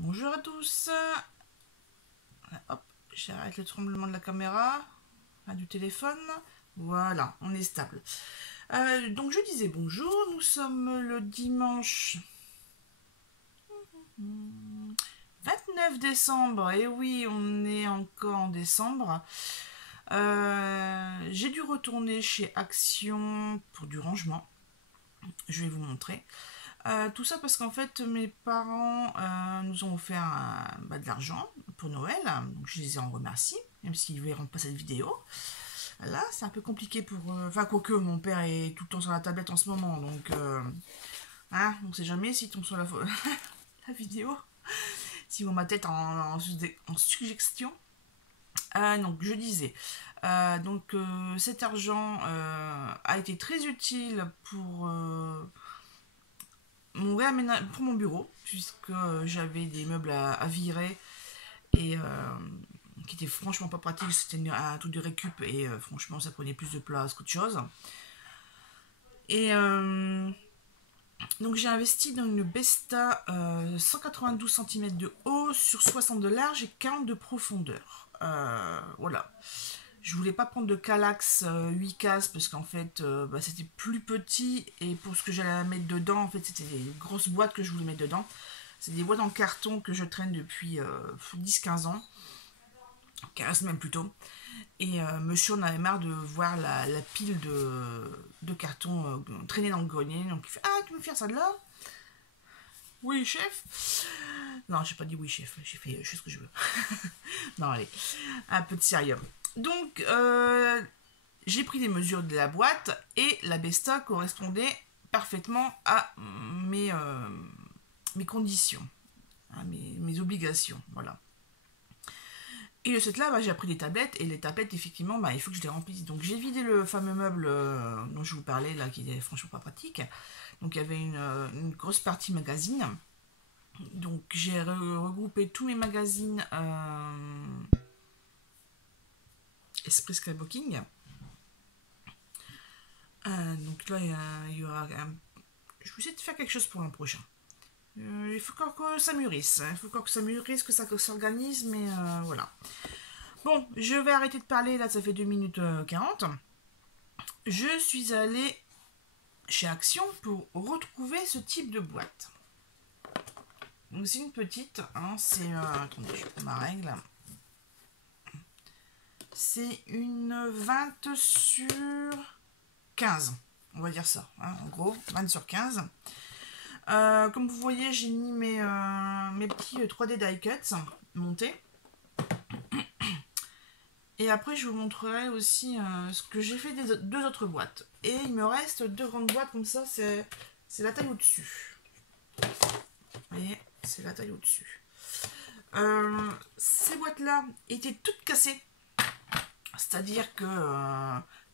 Bonjour à tous. Hop, j'arrête le tremblement de la caméra, du téléphone. Voilà, on est stable. Donc je disais bonjour, nous sommes le dimanche 29 décembre. Et oui, on est encore en décembre. J'ai dû retourner chez Action pour du rangement. Je vais vous montrer. Tout ça parce qu'en fait, mes parents nous ont offert de l'argent pour Noël. Donc, je les en remercie, même s'ils ne verront pas cette vidéo. Là, c'est un peu compliqué pour... Enfin, quoique mon père est tout le temps sur la tablette en ce moment. Donc, on ne sait jamais s'il tombe sur la vidéo. S'il voit ma tête en suggestion. Donc, je disais... cet argent a été très utile pour pour mon bureau, puisque j'avais des meubles à virer et qui étaient franchement pas pratiques. C'était un truc de récup et franchement ça prenait plus de place qu'autre chose. Et donc j'ai investi dans une Besta 192 cm de haut sur 60 de large et 40 de profondeur. Voilà. Je voulais pas prendre de Kallax 8 cases parce qu'en fait c'était plus petit et pour ce que j'allais mettre dedans, en fait c'était des grosses boîtes que je voulais mettre dedans. C'est des boîtes en carton que je traîne depuis 10-15 ans, 15 même plutôt. Et monsieur en avait marre de voir la pile de carton traîner dans le grenier. Donc il fait ah, tu veux faire ça de là? Oui, chef. Non, j'ai pas dit oui, chef. J'ai fait je fais ce que je veux. Non, allez, un peu de sérieux. Donc, j'ai pris les mesures de la boîte et la Besta correspondait parfaitement à mes conditions, à mes obligations. Voilà. Et de cette là, j'ai pris des tablettes et les tablettes, effectivement, il faut que je les remplisse. Donc, j'ai vidé le fameux meuble dont je vous parlais, là, qui est franchement pas pratique. Donc, il y avait une grosse partie magazine. Donc, j'ai regroupé tous mes magazines Esprit Skybooking. Donc là, il y aura je vais essayer de faire quelque chose pour l'an prochain. Il faut encore que ça mûrisse. Il faut encore que ça mûrisse, que ça s'organise, mais voilà. Bon, je vais arrêter de parler, là, ça fait 2 minutes 40. Je suis allée chez Action pour retrouver ce type de boîte. Donc c'est une petite, c'est... attendez, je prends ma règle. C'est une 20 sur 15. On va dire ça, en gros, 20 sur 15. Comme vous voyez, j'ai mis mes petits 3D die cuts montés. Et après, je vous montrerai aussi ce que j'ai fait des deux autres boîtes. Et il me reste 2 grandes boîtes comme ça, c'est la taille au-dessus. Vous voyez, c'est la taille au-dessus. Ces boîtes-là étaient toutes cassées. C'est-à-dire que,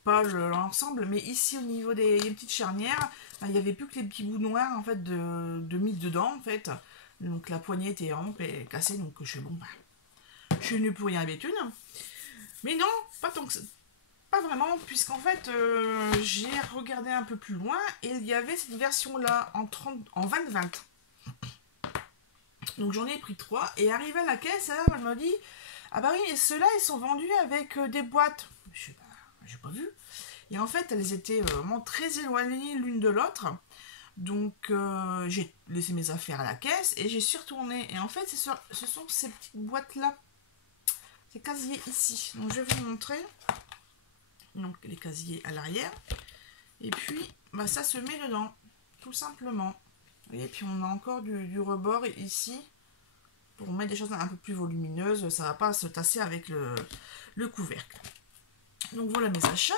pas l'ensemble, mais ici au niveau des petites charnières, il n'y avait plus que les petits bouts noirs en fait, de mis dedans en fait. Donc la poignée était cassée, donc je suis bon, je suis venue pour rien avec une. Mais non, pas tant que ça. Pas vraiment, puisqu'en fait, j'ai regardé un peu plus loin et il y avait cette version-là en 20-20. Donc j'en ai pris 3 et arrivé à la caisse, elle m'a dit ah bah oui, ceux-là ils sont vendus avec des boîtes. Je sais pas, j'ai pas vu. Et en fait, elles étaient vraiment très éloignées l'une de l'autre. Donc j'ai laissé mes affaires à la caisse et j'y suis retournée. Et en fait, ce sont ces petites boîtes-là. Ces casiers ici. Donc je vais vous montrer. Donc les casiers à l'arrière. Et puis, ça se met dedans. Tout simplement. Et puis on a encore du rebord ici. Pour mettre des choses un peu plus volumineuses. Ça ne va pas se tasser avec le couvercle. Donc voilà mes achats.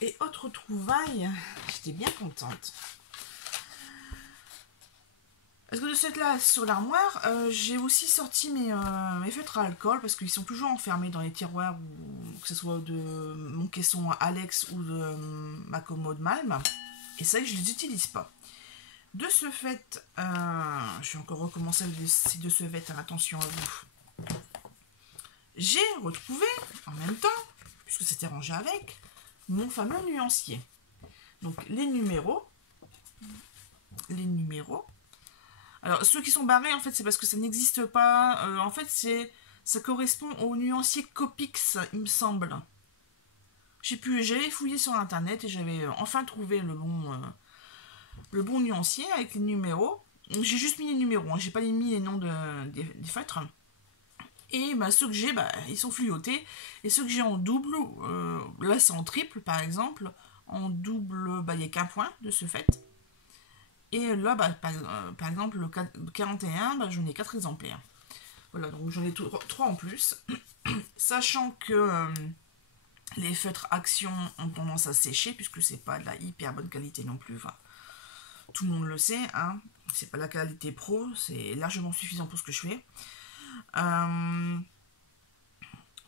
Et autre trouvaille, j'étais bien contente. Parce que de cette là sur l'armoire, j'ai aussi sorti mes feutres à alcool parce qu'ils sont toujours enfermés dans les tiroirs, ou que ce soit de mon caisson Alex ou de ma commode Malm. Et c'est vrai que je ne les utilise pas. De ce fait, je vais encore recommencer avec de ce fait, attention à vous. J'ai retrouvé en même temps, puisque c'était rangé avec, mon fameux nuancier. Donc les numéros, Alors, ceux qui sont barrés, en fait, c'est parce que ça n'existe pas. En fait, ça correspond au nuancier Copics, il me semble. J'avais fouillé sur internet et j'avais enfin trouvé le bon nuancier avec les numéros. J'ai juste mis les numéros, hein, j'ai pas mis les noms des feutres. Et bah, ceux que j'ai, bah, ils sont fluotés. Et ceux que j'ai en double, là c'est en triple par exemple. En double, bah, il n'y a qu'un point de ce fait. Et là, bah, par exemple, le 41, bah, j'en ai 4 exemplaires. Voilà, donc j'en ai 3 en plus. Sachant que les feutres Action ont tendance à sécher, puisque c'est pas de la hyper bonne qualité non plus. Enfin, tout le monde le sait, hein. C'est pas la qualité pro, c'est largement suffisant pour ce que je fais.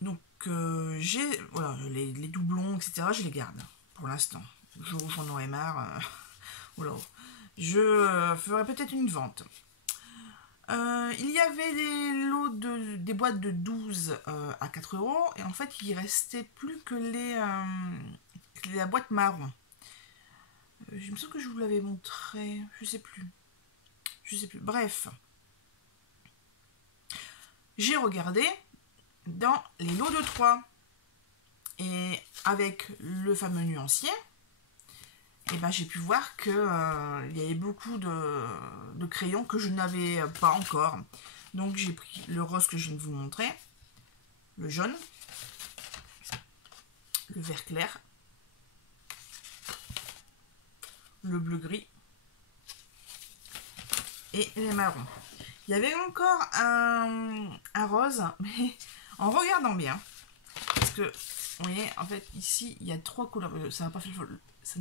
Donc j'ai voilà, les doublons, etc. Je les garde pour l'instant. Le jour où j'en aurai marre, voilà. Je ferai peut-être une vente. Il y avait des lots des boîtes de 12 à 4 euros. Et en fait, il restait plus que la boîte marron. Je me souviens que je vous l'avais montré. Je sais plus. Bref. J'ai regardé dans les lots de 3. Et avec le fameux nuancier, et ben, j'ai pu voir que il y avait beaucoup de crayons que je n'avais pas encore. Donc j'ai pris le rose que je viens de vous montrer, le jaune, le vert clair, le bleu gris et les marrons. Il y avait encore un rose, mais en regardant bien, parce que vous voyez, en fait ici il y a 3 couleurs, ça ne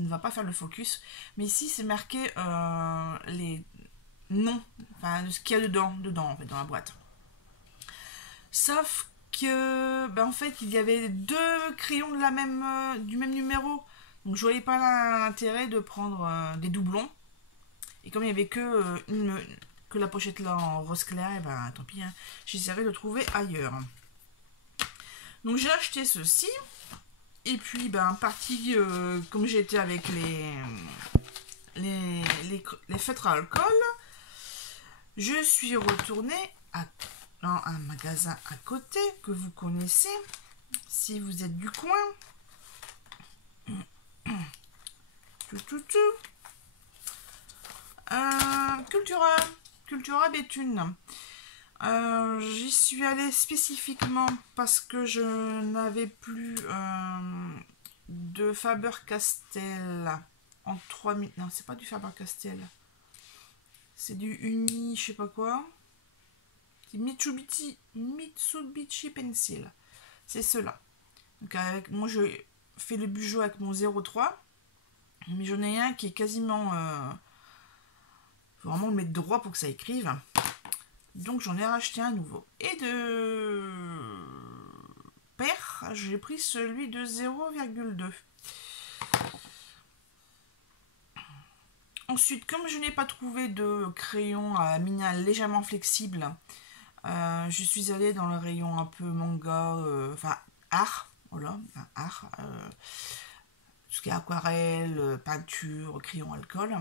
va pas faire le focus, mais ici c'est marqué les noms, enfin de ce qu'il y a dedans en fait, dans la boîte. Sauf que, ben, en fait, il y avait 2 crayons du même numéro, donc je voyais pas l'intérêt de prendre des doublons. Et comme il y avait que la pochette là en rose clair, et ben tant pis, hein, j'essaierai de trouver ailleurs. Donc j'ai acheté ceci. Et puis, ben, parti, comme j'étais avec les feutres à alcool, je suis retournée dans un magasin à côté que vous connaissez, si vous êtes du coin. Cultura Béthune. J'y suis allée spécifiquement parce que je n'avais plus de Faber-Castell en 3000. Non, c'est pas du Faber-Castell. C'est du Uni, je sais pas quoi. C'est Mitsubishi Pencil. C'est cela. Donc moi je fais le Bugeot avec mon 03. Mais j'en ai un qui est quasiment... faut vraiment le mettre droit pour que ça écrive. Donc j'en ai racheté un nouveau. Et de paire, j'ai pris celui de 0,2. Ensuite, comme je n'ai pas trouvé de crayon à mine légèrement flexible, je suis allée dans le rayon un peu manga, enfin art, voilà, art, tout ce qui est aquarelle, peinture, crayon alcool.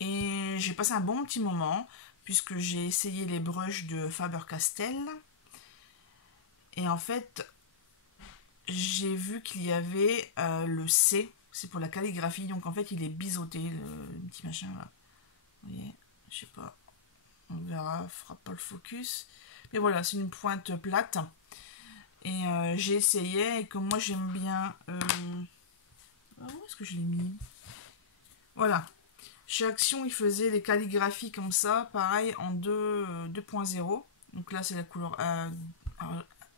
Et j'ai passé un bon petit moment, puisque j'ai essayé les brushes de Faber-Castell. Et en fait, j'ai vu qu'il y avait le C, c'est pour la calligraphie. Donc en fait, il est biseauté, le petit machin là. Vous voyez, je sais pas, on verra, fera pas le focus. Mais voilà, c'est une pointe plate. Et j'ai essayé, et comme moi j'aime bien... où est-ce que je l'ai mis? Voilà. Chez Action, il faisait les calligraphies comme ça, pareil, en 2.0. Donc là, c'est la couleur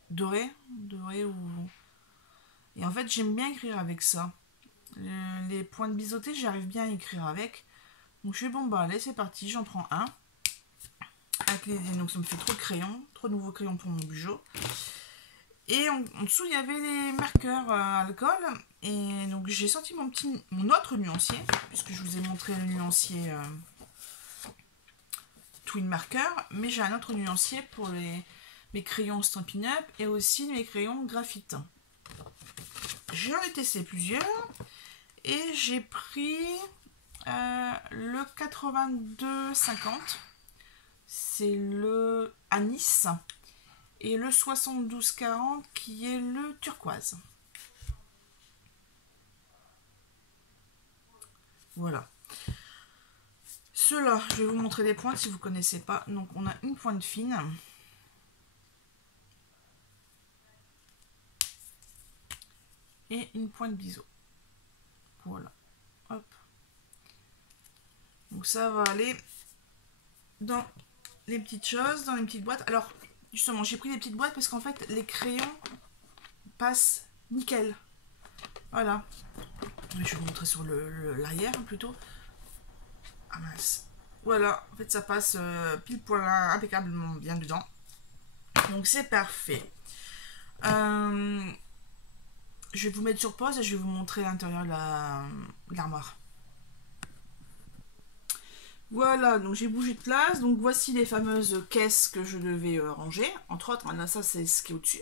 dorée ou... Et en fait, j'aime bien écrire avec ça. Les pointes biseautées, j'arrive bien à écrire avec. Donc je fais bon, bah allez, c'est parti, j'en prends un. Donc ça me fait trop de crayons, trop de nouveaux crayons pour mon Bugeot. Et en dessous, il y avait les marqueurs alcool. Et donc j'ai sorti mon autre nuancier, puisque je vous ai montré le nuancier Twin Marker. Mais j'ai un autre nuancier pour mes crayons Stampin' Up et aussi mes crayons graphite. J'en ai testé plusieurs. Et j'ai pris Le 82,50, c'est le anis. Et le 72,40 qui est le turquoise. Voilà. Ceux-là, je vais vous montrer les pointes si vous ne connaissez pas. Donc on a une pointe fine. Et une pointe biseau. Voilà. Hop. Donc ça va aller dans les petites choses, dans les petites boîtes. Alors, justement, j'ai pris les petites boîtes parce qu'en fait, les crayons passent nickel. Voilà. Je vais vous montrer sur l'arrière plutôt. Ah mince. Voilà, en fait, ça passe pile poil impeccablement bien dedans. Donc, c'est parfait. Je vais vous mettre sur pause et je vais vous montrer l'intérieur de l'armoire. Voilà, donc j'ai bougé de place. Donc voici les fameuses caisses que je devais ranger. Entre autres, là, ça c'est ce qui est au-dessus.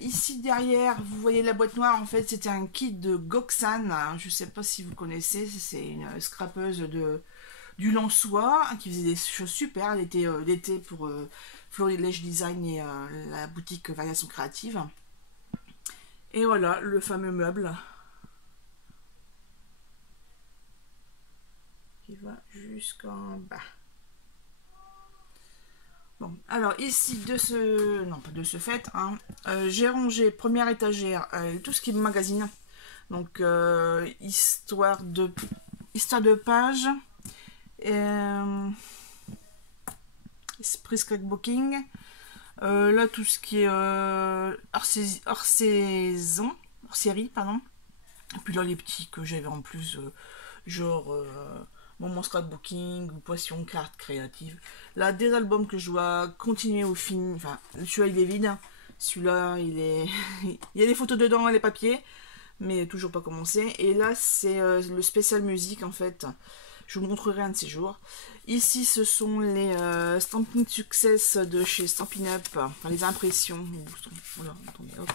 Ici derrière, vous voyez la boîte noire. En fait, c'était un kit de Goxan. Je ne sais pas si vous connaissez. C'est une scrapeuse du Lançois qui faisait des choses super. Elle était d'été pour Florilège Design et la boutique Variation Créative. Et voilà, le fameux meuble qui va jusqu'en bas. Bon, alors ici, non pas de ce fait, hein, j'ai rangé première étagère, tout ce qui est magazine. Donc, histoire de page, Esprit Scrapbooking. Là, tout ce qui est hors série, pardon. Et puis là, les petits que j'avais en plus, genre Moment Scrapbooking ou Poisson Carte Créative. Là, des albums que je dois continuer au fin. Enfin, celui-là, il est vide. Celui-là, il est. Il y a des photos dedans, les papiers, mais toujours pas commencé. Et là, c'est le spécial musique, en fait. Je vous montrerai un de ces jours. Ici, ce sont les Stampin' Success de chez Stampin' Up. Enfin, les impressions. Voilà, attendez, hop.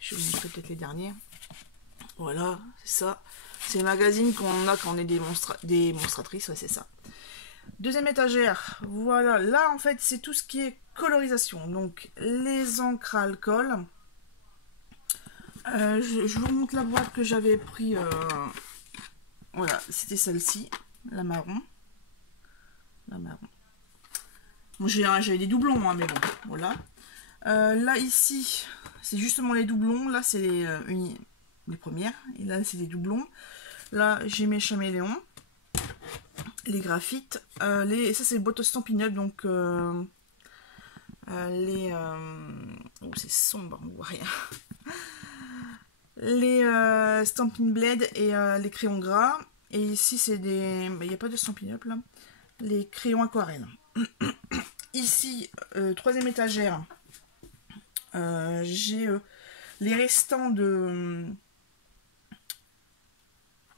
Je vais vous montrer peut-être les dernières. Voilà, c'est ça. C'est les magazines qu'on a quand on est démonstratrices, ouais, c'est ça. Deuxième étagère, voilà. Là, en fait, c'est tout ce qui est colorisation. Donc, les encres à alcool. Je vous montre la boîte que j'avais pris. Voilà, c'était celle-ci. La marron. Bon, j'avais des doublons, moi, mais bon, voilà. Là, ici, c'est justement les doublons. Là, c'est les premières. Et là, c'est les doublons. Là, j'ai mes chaméléons. Les graphites. Et ça, c'est les boîtes Stampin' Up. Donc, oh, c'est sombre, on voit rien. Les Stampin' Blade et les crayons gras. Et ici, c'est des... Il n'y a pas de Stampin' Up, là. Les crayons aquarelles. Ici, troisième étagère. J'ai les restants de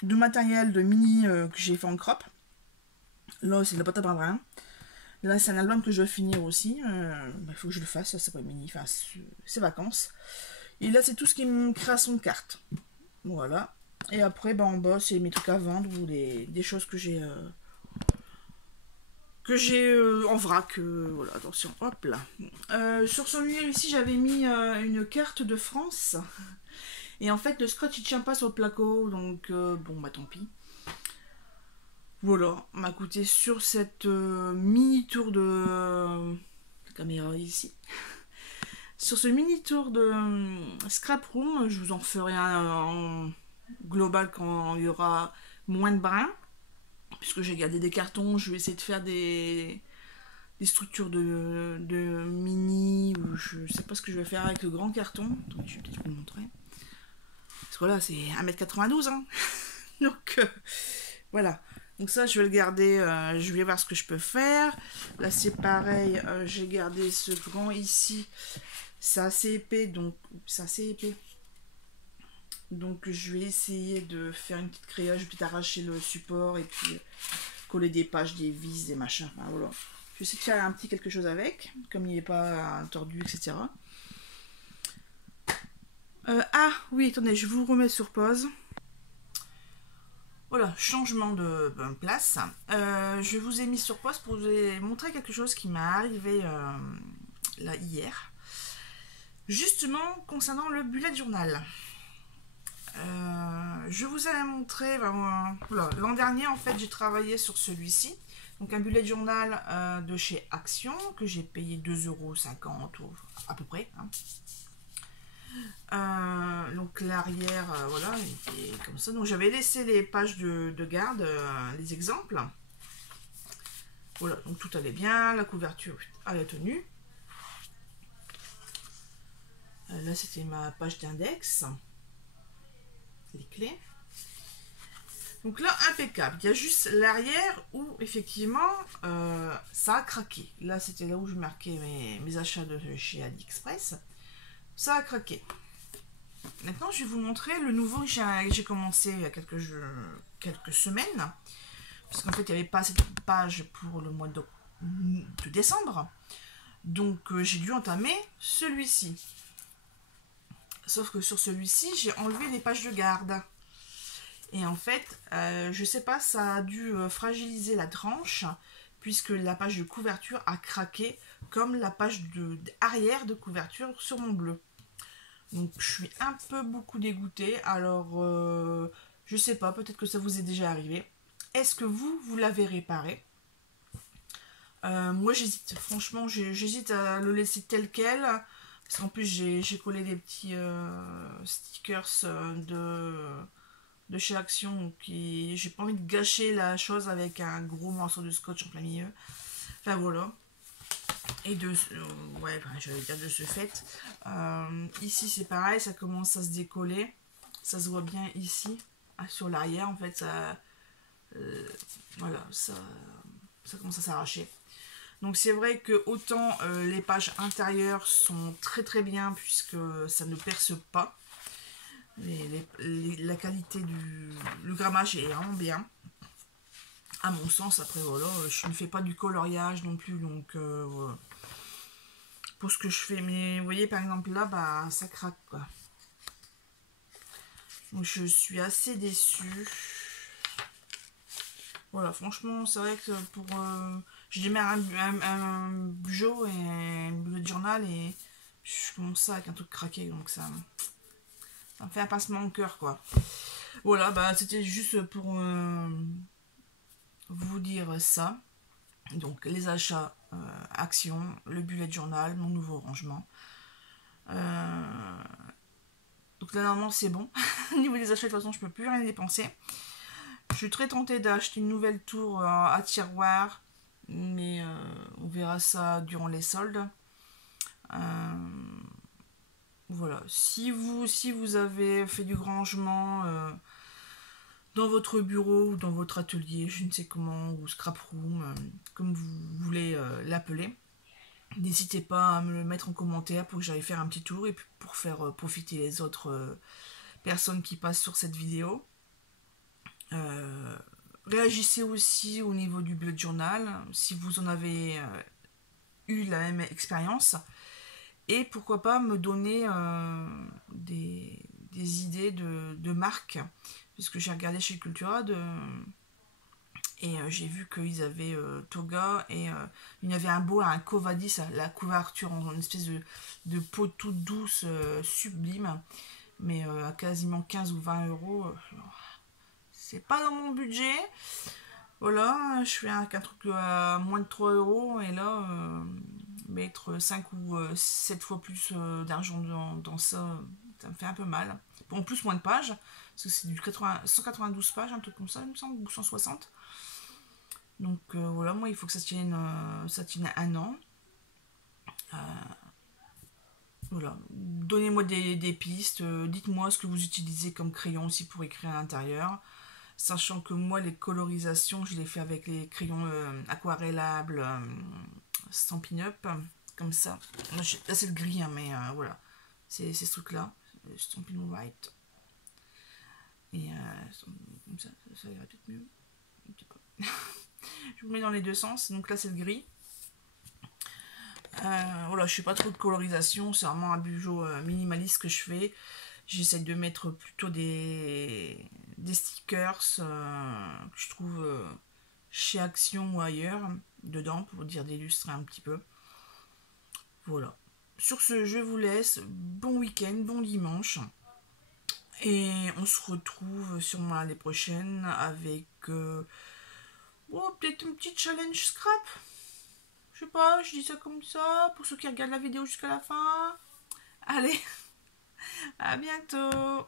matériel de mini que j'ai fait en crop. Là, c'est de la pâte à brin. Là, c'est un album que je dois finir aussi. Il faut que je le fasse. Ça, c'est pas mini. Enfin, c'est vacances. Et là, c'est tout ce qui est une création de cartes. Voilà. Et après, bah, en bas, c'est mes trucs à vendre ou des choses que j'ai en vrac. Voilà, attention. Hop là. Sur son mur ici, j'avais mis une carte de France. Et en fait, le scotch, il tient pas sur le placo. Donc, bon, bah tant pis. Voilà, m'a coûté sur cette mini tour de caméra ici. Sur ce mini tour de scrap room, je vous en ferai un en global quand il y aura moins de brins. Puisque j'ai gardé des cartons, je vais essayer de faire des structures de mini, ou je sais pas ce que je vais faire avec le grand carton. Attendez, je vais peut-être vous le montrer. Parce que là, c'est 1,92 m. Hein. Donc, voilà. Donc ça, je vais le garder, je vais voir ce que je peux faire. Là, c'est pareil, j'ai gardé ce grand ici. C'est assez épais, donc je vais essayer de faire une petite créa. Je vais peut-être arracher le support et puis coller des pages, des vis, des machins. Enfin, voilà. Je vais essayer de faire un petit quelque chose avec, comme il n'est pas tordu, etc. Ah oui, attendez, je vous remets sur pause. Voilà, changement de place. Je vous ai mis sur pause pour vous montrer quelque chose qui m'est arrivé là hier. Justement, concernant le bullet journal. Je vous avais montré, voilà, l'an dernier en fait j'ai travaillé sur celui-ci. Donc un bullet journal de chez Action que j'ai payé 2,50 € à peu près. Hein. Donc l'arrière, voilà, il est comme ça. Donc j'avais laissé les pages de garde, les exemples. Voilà, donc tout allait bien, la couverture à la tenue. Là c'était ma page d'index. Les clés. Donc là, impeccable. Il y a juste l'arrière où, effectivement, ça a craqué. Là, c'était là où je marquais mes achats de chez AliExpress. Ça a craqué. Maintenant, je vais vous montrer le nouveau que j'ai commencé il y a quelques semaines. Parce qu'en fait, il n'y avait pas cette page pour le mois de décembre. Donc, j'ai dû entamer celui-ci. Sauf que sur celui-ci, j'ai enlevé les pages de garde. Et en fait, je sais pas, ça a dû fragiliser la tranche, puisque la page de couverture a craqué, comme la page arrière de couverture sur mon bleu. Donc je suis un peu beaucoup dégoûtée. Alors, je sais pas, peut-être que ça vous est déjà arrivé. Est-ce que vous l'avez réparé? Moi j'hésite, franchement j'hésite à le laisser tel quel. Parce qu'en plus j'ai collé des petits stickers de chez Action, qui j'ai pas envie de gâcher la chose avec un gros morceau de scotch en plein milieu. Enfin voilà. Et ouais, j'allais dire de ce fait. Ici c'est pareil, ça commence à se décoller. Ça se voit bien ici, sur l'arrière en fait. Ça, voilà, ça commence à s'arracher. Donc c'est vrai que autant les pages intérieures sont très très bien puisque ça ne perce pas. La qualité le grammage est vraiment bien. À mon sens, après voilà, je ne fais pas du coloriage non plus, donc voilà. Pour ce que je fais, mais vous voyez par exemple là, bah ça craque quoi. Donc je suis assez déçue. Voilà, franchement, c'est vrai que pour... j'ai démarré un bujo et un bullet journal et je commence ça avec un truc craqué, donc ça me fait un pincement au cœur, quoi. Voilà, bah c'était juste pour vous dire ça. Donc les achats, Action, le bullet journal, mon nouveau rangement. Donc là, normalement, c'est bon. Au niveau des achats, de toute façon, je peux plus rien dépenser. Je suis très tentée d'acheter une nouvelle tour à tiroir, mais on verra ça durant les soldes. Voilà, si vous avez fait du rangement dans votre bureau ou dans votre atelier, je ne sais comment, ou scrap room, comme vous voulez l'appeler, n'hésitez pas à me le mettre en commentaire pour que j'aille faire un petit tour et puis pour faire profiter les autres personnes qui passent sur cette vidéo. Réagissez aussi au niveau du bullet journal si vous en avez eu la même expérience, et pourquoi pas me donner des idées de marques, puisque j'ai regardé chez Cultura et j'ai vu qu'ils avaient Toga et il y avait un beau, un Covadis, la couverture en une espèce de peau toute douce, sublime, mais à quasiment 15 ou 20 €. C'est pas dans mon budget. Voilà, je fais un truc à moins de 3 € et là, mettre 5 ou 7 fois plus d'argent dans ça, ça me fait un peu mal. En plus, moins de pages, parce que c'est du 192 pages, un truc comme ça, il me semble, ou 160. Donc voilà, moi, il faut que ça tienne un an. Voilà, donnez-moi des pistes, dites-moi ce que vous utilisez comme crayon aussi pour écrire à l'intérieur. Sachant que moi, les colorisations, je les fais avec les crayons aquarellables Stampin' Up, comme ça. Là, c'est le gris, hein, mais voilà. C'est ce truc-là, Stampin' White. Et comme ça irait peut-être mieux. Je vous mets dans les deux sens. Donc là, c'est le gris. Voilà, je ne fais pas trop de colorisation. C'est vraiment un bijou minimaliste que je fais. J'essaie de mettre plutôt des stickers que je trouve chez Action ou ailleurs dedans pour dire d'illustrer un petit peu. Voilà. Sur ce, je vous laisse. Bon week-end, bon dimanche. Et on se retrouve sûrement l'année prochaine avec peut-être un petit challenge scrap. Je sais pas, je dis ça comme ça pour ceux qui regardent la vidéo jusqu'à la fin. Allez, à bientôt.